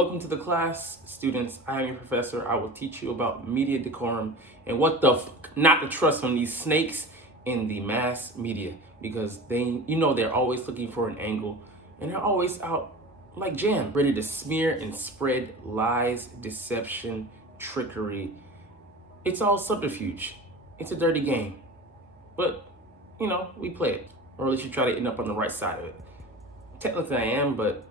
Welcome to the class, students. I am your professor. I will teach you about media decorum and what the not to trust from these snakes in the mass media, because they're always looking for an angle, and they're always out like jam, ready to smear and spread lies, deception, trickery. It's all subterfuge. It's a dirty game, but we play it, or at least you try to end up on the right side of it. Technically, I am, but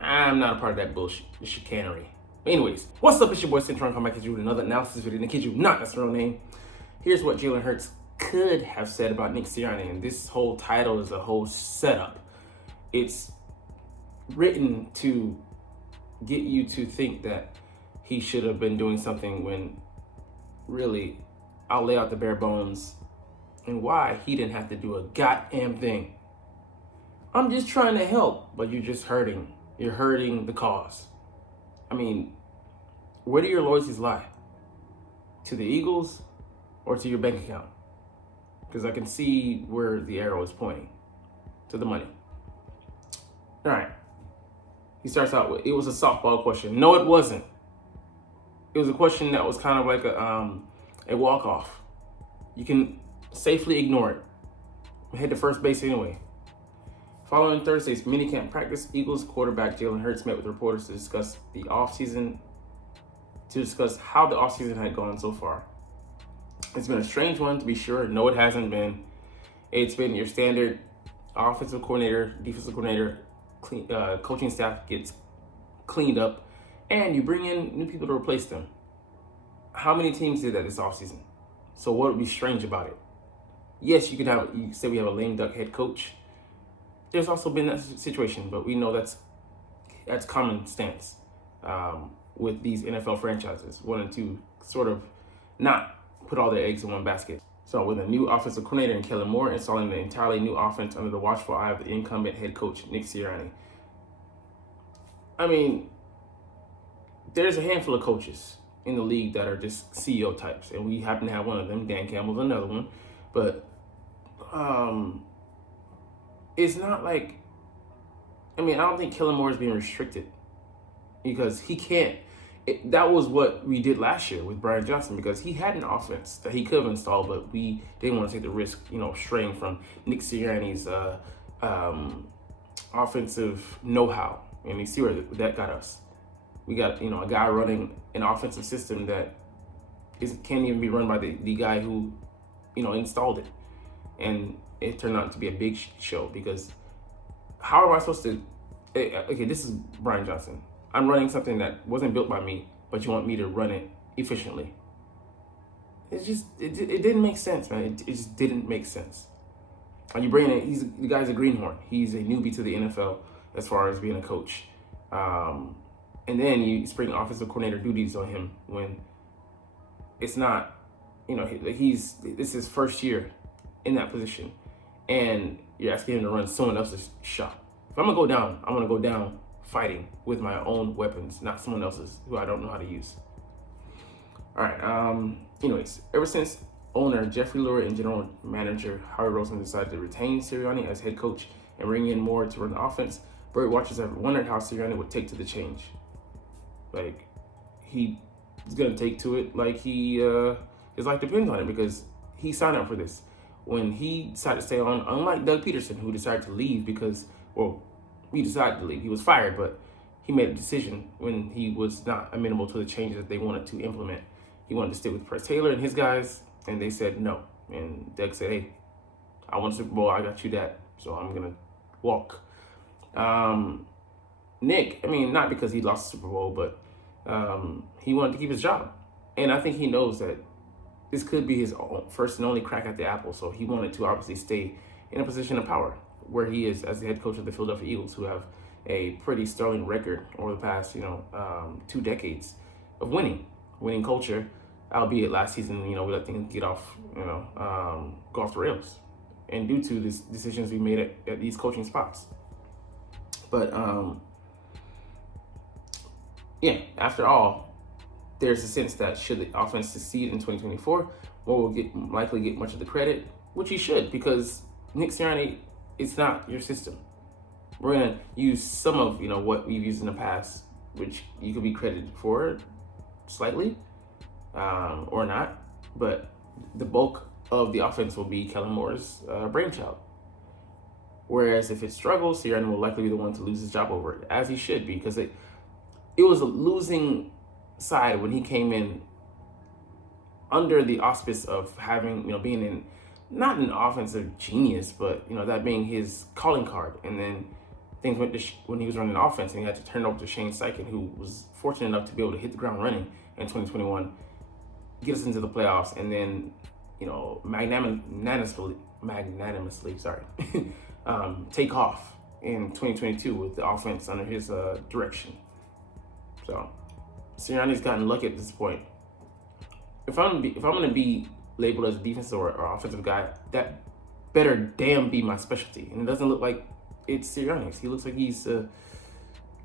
I'm not a part of that bullshit, the chicanery. But anyways, what's up? It's your boy Cintron, come back at you with another analysis video. And I kid you not, that's the real name. Here's what Jalen Hurts could have said about Nick Sirianni, and this whole title is a whole setup. It's written to get you to think that he should have been doing something when really I'll lay out the bare bones and why he didn't have to do a goddamn thing. I'm just trying to help, but you're just hurting. You're hurting the cause. I mean, where do your loyalties lie? To the Eagles or to your bank account? Because I can see where the arrow is pointing. To the money. All right. He starts out with, it was a softball question. No, it wasn't. It was a question that was kind of like a walk-off. You can safely ignore it. Head to first base anyway. Following Thursday's minicamp practice, Eagles quarterback Jalen Hurts met with reporters to discuss how the offseason had gone so far. It's been a strange one, to be sure. No, it hasn't been. It's been your standard offensive coordinator, defensive coordinator, coaching staff gets cleaned up, and you bring in new people to replace them. How many teams did that this offseason? So what would be strange about it? Yes, you say we have a lame duck head coach. There's also been that situation, but we know that's common stance with these NFL franchises, wanting to sort of not put all their eggs in one basket. So with a new offensive coordinator in Kellen Moore installing an entirely new offense under the watchful eye of the incumbent head coach, Nick Sirianni. I mean, there's a handful of coaches in the league that are just CEO types, and we happen to have one of them. Dan Campbell's another one, but it's not like, I don't think Kellen Moore is being restricted because he can't. That was what we did last year with Brian Johnson, because he had an offense that he could have installed, but we didn't want to take the risk, straying from Nick Sirianni's offensive know-how. And you see where that got us. We got, a guy running an offensive system that can't even be run by the guy who, installed it. And it turned out to be a big show, because how am I supposed to, okay, this is Brian Johnson. I'm running something that wasn't built by me, but you want me to run it efficiently. It didn't make sense, man. It just didn't make sense. And you bring in, the guy's a greenhorn. He's a newbie to the NFL as far as being a coach. And then you spring offensive coordinator duties on him when it's not, this is his first year in that position, and you're asking him to run someone else's shop. If I'm gonna go down, I'm gonna go down fighting with my own weapons, not someone else's who I don't know how to use. All right. Anyways, ever since owner Jeffrey Lurie and general manager Howard Roseman decided to retain Sirianni as head coach and bring in Moore to run the offense, bird watchers have wondered how Sirianni would take to the change. Like, he's gonna take to it like his life depends on it, because he signed up for this. When he decided to stay on, unlike Doug Peterson, who decided to leave because, he decided to leave. He was fired, but he made a decision when he was not amenable to the changes that they wanted to implement. He wanted to stay with Press Taylor and his guys, and they said no. And Doug said, hey, I won a Super Bowl, I got you that, so I'm going to walk. Nick, not because he lost the Super Bowl, but he wanted to keep his job. And I think he knows that this could be his first and only crack at the apple. So he wanted to obviously stay in a position of power where he is as the head coach of the Philadelphia Eagles, who have a pretty sterling record over the past, 2 decades of winning culture. Albeit last season, we let things get off, go off the rails, and due to these decisions we made at these coaching spots. But after all, there's a sense that should the offense succeed in 2024, Moore will likely get much of the credit, which he should, because Nick Sirianni, it's not your system. We're gonna use some of what we've used in the past which you could be credited for slightly or not, but the bulk of the offense will be Kellen Moore's brainchild. Whereas if it struggles, Sirianni will likely be the one to lose his job over it, as he should be, because it was a losing side when he came in under the auspice of having, being in, not an offensive genius, but, that being his calling card. And then things went to when he was running the offense and he had to turn it over to Shane Steichen, who was fortunate enough to be able to hit the ground running in 2021, get us into the playoffs, and then, magnanimously, take off in 2022 with the offense under his direction. So Sirianni's gotten lucky at this point. If I'm gonna be labeled as a defensive or offensive guy, that better damn be my specialty. And it doesn't look like it's Sirianni's. He looks like he's a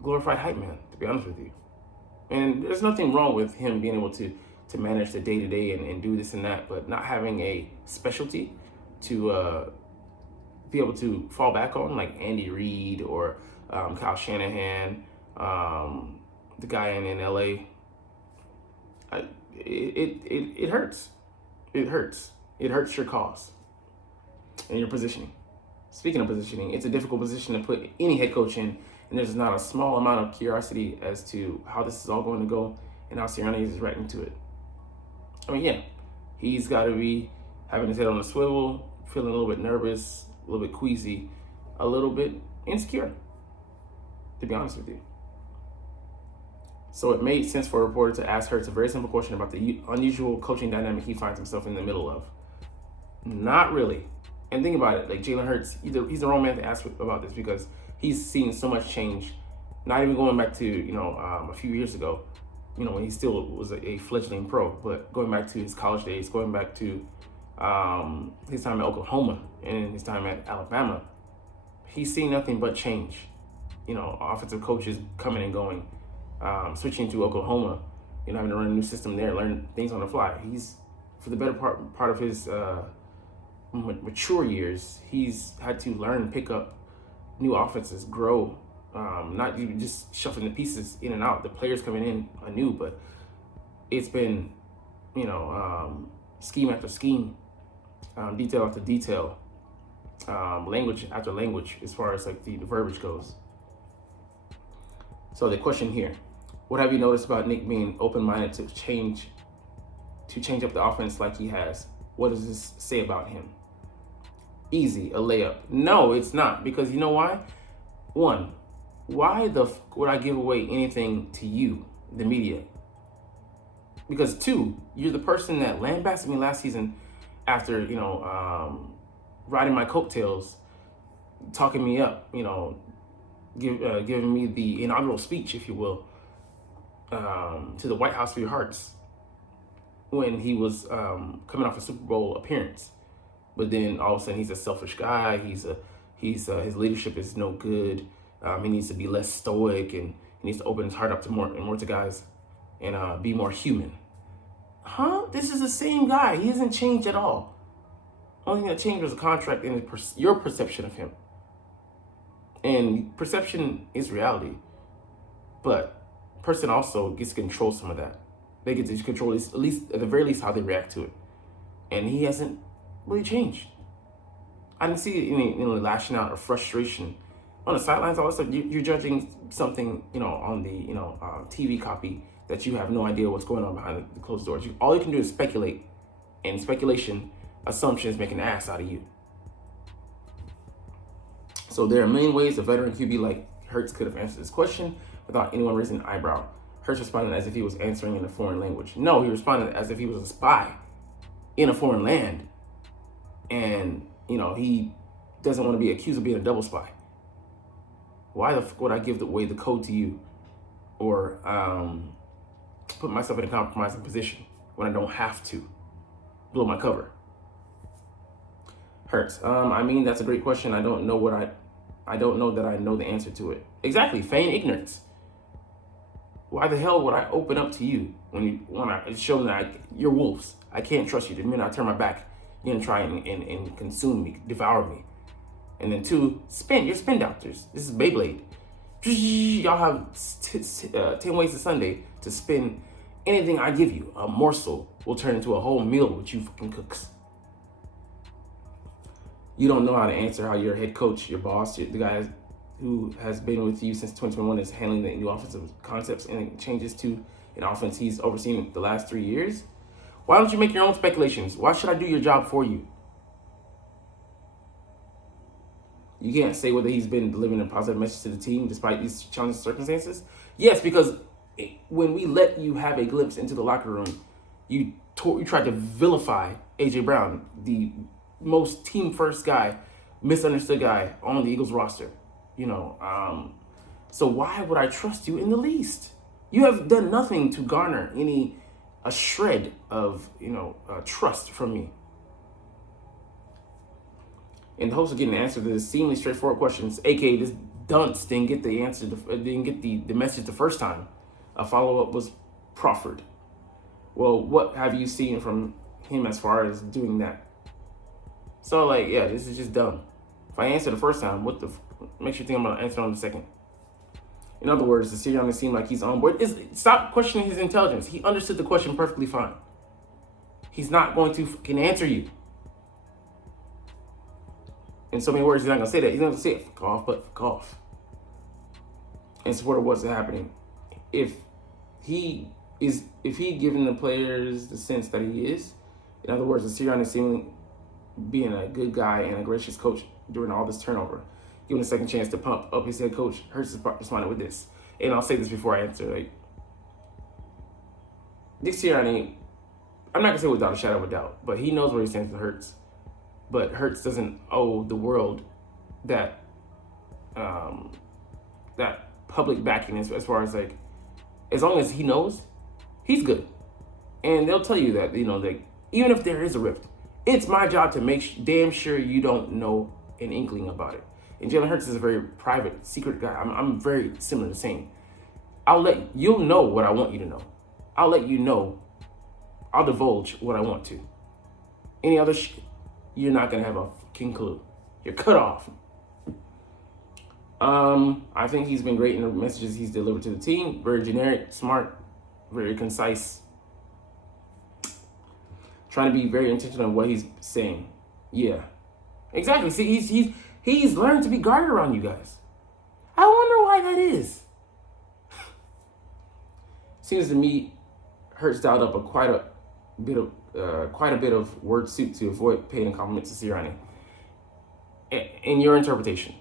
glorified hype man, to be honest with you. And there's nothing wrong with him being able to manage the day-to-day and do this and that, but not having a specialty to be able to fall back on, like Andy Reid or Kyle Shanahan, the guy in LA. It hurts. It hurts. It hurts your cause and your positioning. Speaking of positioning, it's a difficult position to put any head coach in, and there's not a small amount of curiosity as to how this is all going to go and how Sirianni is right into it. I mean, yeah, he's got to be having his head on a swivel, feeling a little bit nervous, a little bit queasy, a little bit insecure, to be honest with you. So it made sense for a reporter to ask Hurts a very simple question about the unusual coaching dynamic he finds himself in the middle of. Not really. And think about it, like Jalen Hurts, he's the wrong man to ask about this because he's seen so much change, not even going back to, a few years ago, when he still was a fledgling pro, but going back to his college days, going back to his time at Oklahoma and his time at Alabama. He's seen nothing but change. Offensive coaches coming and going, switching to Oklahoma, having to run a new system there, learn things on the fly. He's, for the better part of his mature years, he's had to learn, pick up new offenses, grow, not just shuffling the pieces in and out, the players coming in anew, but it's been, scheme after scheme, detail after detail, language after language, as far as like the verbiage goes. So the question here, what have you noticed about Nick being open-minded to change up the offense like he has? What does this say about him? Easy, a layup. No, it's not, because you know why? One, why would I give away anything to you, the media? Because two, you're the person that lambasted me last season after, riding my coattails, talking me up, giving me the inaugural speech, if you will, to the White House for your hearts when he was coming off a Super Bowl appearance. But then all of a sudden he's a selfish guy. His leadership is no good. He needs to be less stoic and he needs to open his heart up to more to guys and be more human. Huh? This is the same guy. He hasn't changed at all. Only thing that changed was the contract and your perception of him. And perception is reality, but person also gets to control some of that. They get to control at the very least how they react to it. And he hasn't really changed. I didn't see any lashing out or frustration on the sidelines. All that stuff. You're judging something, on the TV copy that you have no idea what's going on behind the closed doors. All you can do is speculate, and speculation, assumptions make an ass out of you. So there are a million ways a veteran QB like Hurts could have answered this question without anyone raising an eyebrow. Hurts responded as if he was answering in a foreign language. No, he responded as if he was a spy in a foreign land. And, he doesn't want to be accused of being a double spy. Why the fuck would I give away the code to you or put myself in a compromising position when I don't have to blow my cover? Hurts. That's a great question. I don't know that I know the answer to it. Exactly. Feign ignorance. Why the hell would I open up to you when I show that you're wolves? I can't trust you. The minute I turn my back, you're gonna try and consume me, devour me. And then two, you're spin doctors. This is Beyblade. Y'all have 10 ways to Sunday to spend anything I give you. A morsel will turn into a whole meal with you fucking cooks. You don't know how to answer how your head coach, your boss, the guy who has been with you since 2021 is handling the new offensive concepts and changes to an offense he's overseen the last 3 years. Why don't you make your own speculations? Why should I do your job for you? You can't say whether he's been delivering a positive message to the team despite these challenging circumstances. Yes, because when we let you have a glimpse into the locker room, you tried to vilify A.J. Brown, the most team-first guy, misunderstood guy on the Eagles roster. So why would I trust you in the least? You have done nothing to garner a shred of trust from me. In the hopes of getting an answer to the seemingly straightforward questions, aka this dunce didn't get the answer, didn't get the message the first time, a follow-up was proffered. Well, what have you seen from him as far as doing that? So this is just dumb. If I answer the first time, what makes you think I'm gonna answer on the second? In other words, the Sirianni seemed like he's on board. Stop questioning his intelligence. He understood the question perfectly fine. He's not going to fucking answer you. In so many words, he's not going to say that. He's not going to say it, fuck off, but fuck off. In support of what's happening. If he giving the players the sense that he is, in other words, the Sirianni seeming being a good guy and a gracious coach during all this turnover, giving a second chance to pump up his head coach, Hurts responded with this. And I'll say this before I answer. Dick Sirianni, I'm not going to say without a shadow of a doubt, but he knows where he stands with Hurts. But Hurts doesn't owe the world that public backing as far as as long as he knows, he's good. And they'll tell you that, even if there is a rift, it's my job to make damn sure you don't know an inkling about it. And Jalen Hurts is a very private, secret guy. I'm very similar to saying, you'll know what I want you to know. I'll let you know. I'll divulge what I want to. Any other shit, you're not going to have a fucking clue. You're cut off. I think he's been great in the messages he's delivered to the team. Very generic, smart, very concise. Trying to be very intentional in what he's saying. Yeah. Exactly. See, he's learned to be guarded around you guys. I wonder why that is. Seems to me Hurts dialed up quite a bit of word soup to avoid paying compliments to Sirianni. In your interpretation,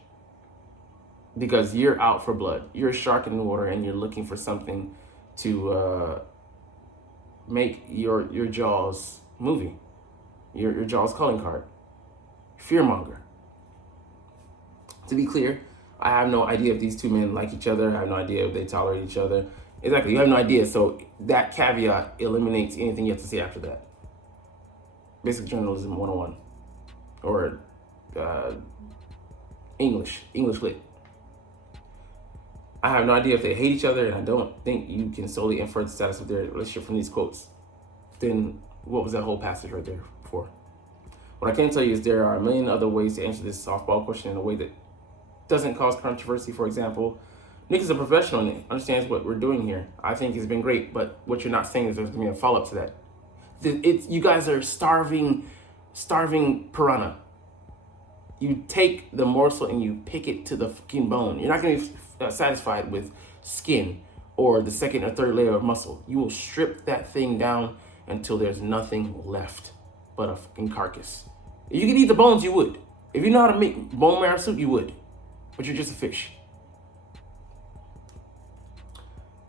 because you're out for blood, you're a shark in the water, and you're looking for something to make your jaws movie, your jaws calling card, fearmonger. To be clear, I have no idea if these two men like each other. I have no idea if they tolerate each other. Exactly, you have no idea. So that caveat eliminates anything you have to say after that. Basic journalism 101, or English lit. I have no idea if they hate each other, and I don't think you can solely infer the status of their relationship from these quotes. Then what was that whole passage right there for? What I can tell you is there are a million other ways to answer this softball question in a way that doesn't cause controversy. For example, Nick is a professional and understands what we're doing here. I think it's been great, but what you're not saying is there's going to be a follow-up to that. You guys are starving piranha. You take the morsel and you pick it to the fucking bone. You're not going to be satisfied with skin or the second or third layer of muscle. You will strip that thing down until there's nothing left but a fucking carcass. If you could eat the bones, you would. If you know how to make bone marrow soup, you would. But you're just a fish.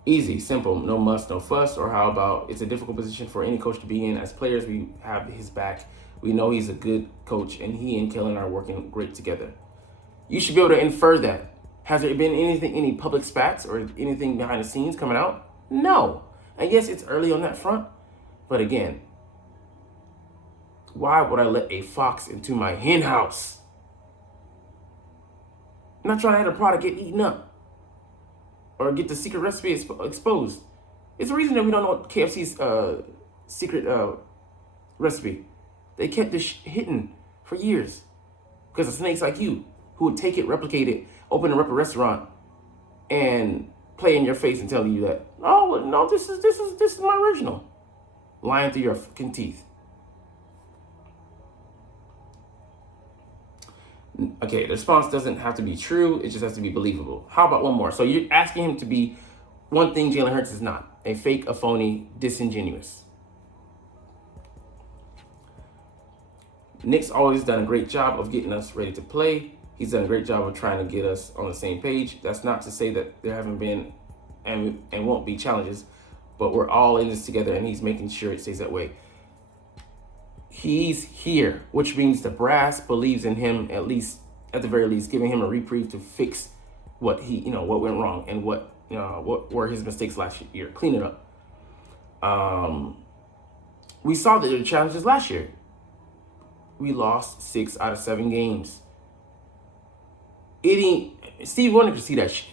Easy, simple, no muss, no fuss. Or how about it's a difficult position for any coach to be in. As players, we have his back. We know he's a good coach, and he and Kellen are working great together. You should be able to infer that. Has there been any public spats or anything behind the scenes coming out? No. And yes, it's early on that front. But again, why would I let a fox into my hen house? I'm not trying to have a product get eaten up or get the secret recipe exposed. It's the reason that we don't know KFC's secret recipe. They kept this hidden for years because of snakes like you who would take it, replicate it, open a restaurant, and play in your face and tell you that, oh no, this is my original. Lying through your fucking teeth. Okay, the response doesn't have to be true, it just has to be believable. How about one more? So you're asking him to be one thing Jalen Hurts is not: a fake, a phony, disingenuous. Nick's always done a great job of getting us ready to play. He's done a great job of trying to get us on the same page. That's not to say that there haven't been and won't be challenges, but we're all in this together, and he's making sure it stays that way. He's here, which means the brass believes in him, at the very least, giving him a reprieve to fix what what went wrong and what were his mistakes last year. Clean it up. We saw the challenges last year. We lost 6 out of 7 games. Steve Wonder could see that shit.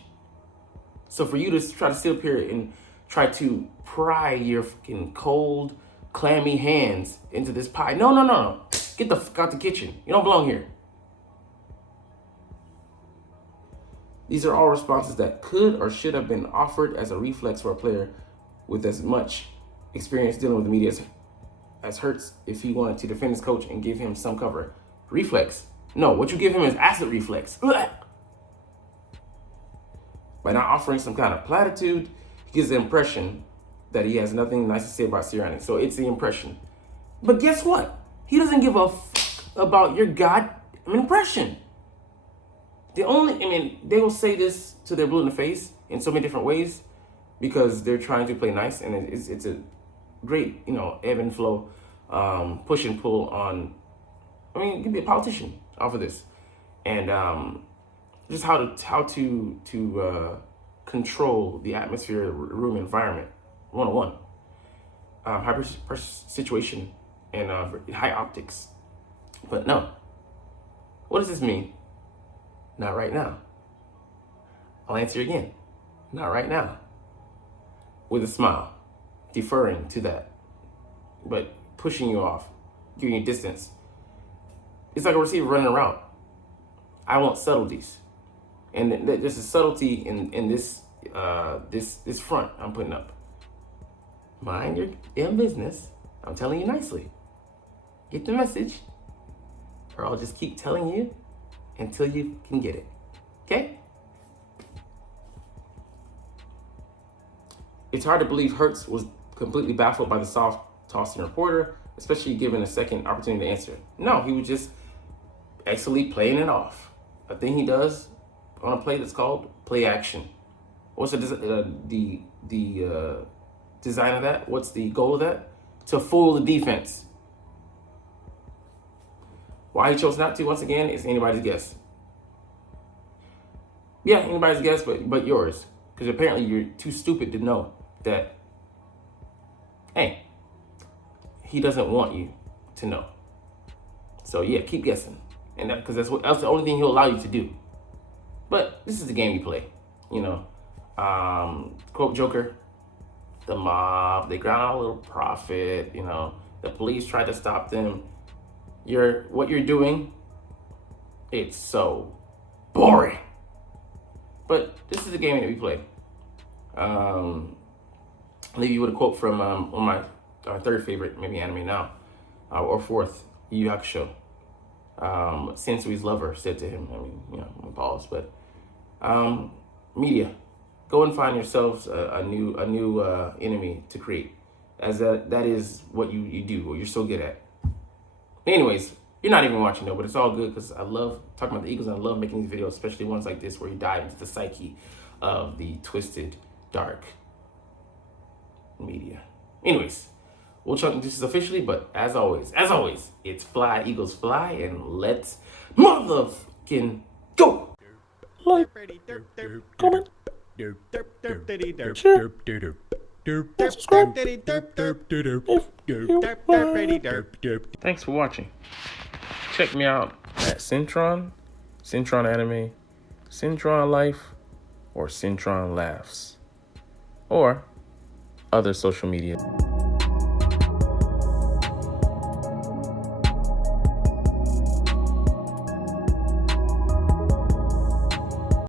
So for you to try to sit up here and try to pry your fucking cold, clammy hands into this pie. No. Get the fuck out the kitchen. You don't belong here. These are all responses that could or should have been offered as a reflex for a player with as much experience dealing with the media as Hurts if he wanted to defend his coach and give him some cover. Reflex. No, what you give him is acid reflex. By not offering some kind of platitude, he gives the impression that he has nothing nice to say about Sirianni. So it's the impression. But guess what? He doesn't give a fuck about your impression. They will say this to their blue in the face in so many different ways because they're trying to play nice, and it's a great, ebb and flow, push and pull on. You can be a politician off of this, and just how to control the atmosphere, room, environment, 101, high pressure situation, and high optics. But no, what does this mean? Not right now. I'll answer again. Not right now. With a smile, deferring to that, but pushing you off, giving you distance. It's like a receiver running a route. I want subtleties, and there's a subtlety in this this front I'm putting up. Mind your damn business. I'm telling you nicely. Get the message, or I'll just keep telling you until you can get it. Okay? It's hard to believe Hurts was completely baffled by the soft-tossing reporter, especially given a second opportunity to answer. No, he was just excellently playing it off. A thing he does on a play that's called play action. What's the design of that? What's the goal of that? To fool the defense. Why he chose not to, once again, is anybody's guess. Yeah, anybody's guess, but yours. Because apparently you're too stupid to know that, hey, he doesn't want you to know. So yeah, keep guessing. And because that's the only thing he'll allow you to do. But this is the game you play, Quote Joker, the mob, they ground out a little profit, the police tried to stop them. What you're doing, it's so boring. But this is the game that we play. I'll leave you with a quote from one of my third favorite, maybe anime now, or fourth, Yu Yu Hakusho. Sensui's lover said to him, I'm gonna pause, but media, go and find yourselves a new enemy to create, as that is what you do, what you're so good at. Anyways, you're not even watching though, but it's all good because I love talking about the Eagles and I love making these videos, especially ones like this where you dive into the psyche of the twisted, dark media. Anyways, we'll chunk this officially, but as always, it's fly, Eagles fly, and let's motherfucking go! Like, comment, share, subscribe. Thanks for watching. Check me out at Cintron Anime, Cintron Life, or Cintron Laughs, or other social media.